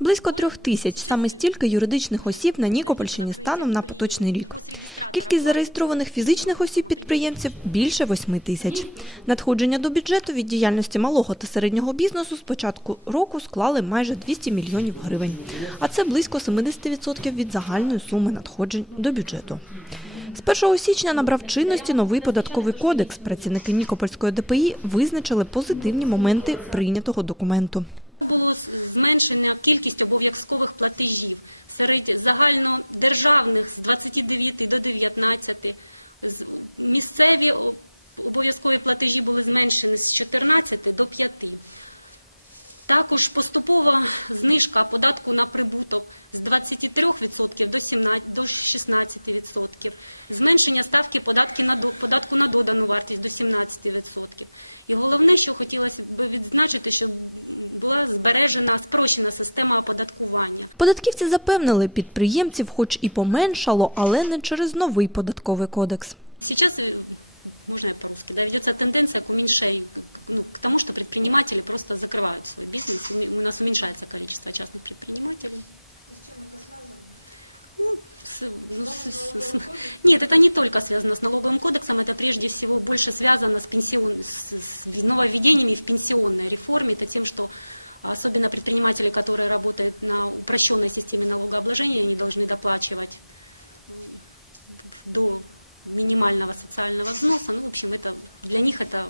Близько трьох тисяч саме стільки юридичних осіб на Нікопольщині станом на поточний рік. Кількість зареєстрованих фізичних осіб підприємців більше восьми тисяч. Надходження до бюджету від діяльності малого та середнього бізнесу з початку року склали майже 200 мільйонів гривень, а це близько 70% від загальної суми надходжень до бюджету. З 1 січня набрав чинності новий податковий кодекс. Працівники Нікопольської ДПІ визначили позитивні моменти прийнятого документу. Було зменшена кількість обов'язкових платежів серед загальнодержавних з 29 до 19. Місцеві обов'язкові платежі були зменшені з 14 до 5. Також поступова знижка податку на прибуток з 23% до 16%. Зменшення ставки податку на додану вартість до 17%. І головне, що хотілося б відзначити, щоб була збережена спрощена система оподаткування. Податківці запевнили, підприємців хоч і поменшало, але не через новий податковий кодекс. Сейчас, э, можно я по-русски, да, ведется тенденция к уменьшению, ну, к тому, что предприниматели просто закрывают свой бизнес. У нас уменьшается количество частных предпринимателей. Ну, с- ну, с- с- с- Нет, это не только связано с налоговым кодексом, это прежде всего больше связано с, пенсион, с, с нововведениями в пенсионной реформе, это тем, что особенно предприниматели, которые работают на упрощенной системе налогообложения, они должны доплачивать до минимального социального взноса. Ну, в общем, это для них это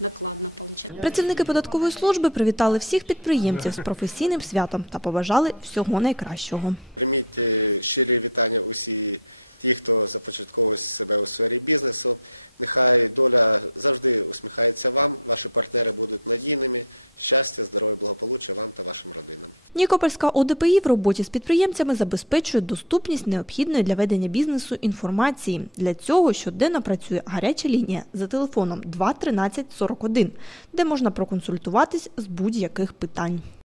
накладно получается. Працівники податкової служби привітали всіх підприємців з професійним святом та побажали всього найкращого. Прийміть е, щирі вітання усі ті, хто започатковує себе у сфері бізнесу. Нехай доля завжди усміхається вам, ваші партнери будуть надійними. Щастя, здоров'я, благополуччя вам та вашим родинам. Нікопольська ОДПІ в роботі з підприємцями забезпечує доступність необхідної для ведення бізнесу інформації. Для цього щоденно працює гаряча лінія за телефоном 2 13 41, де можна проконсультуватись з будь-яких питань.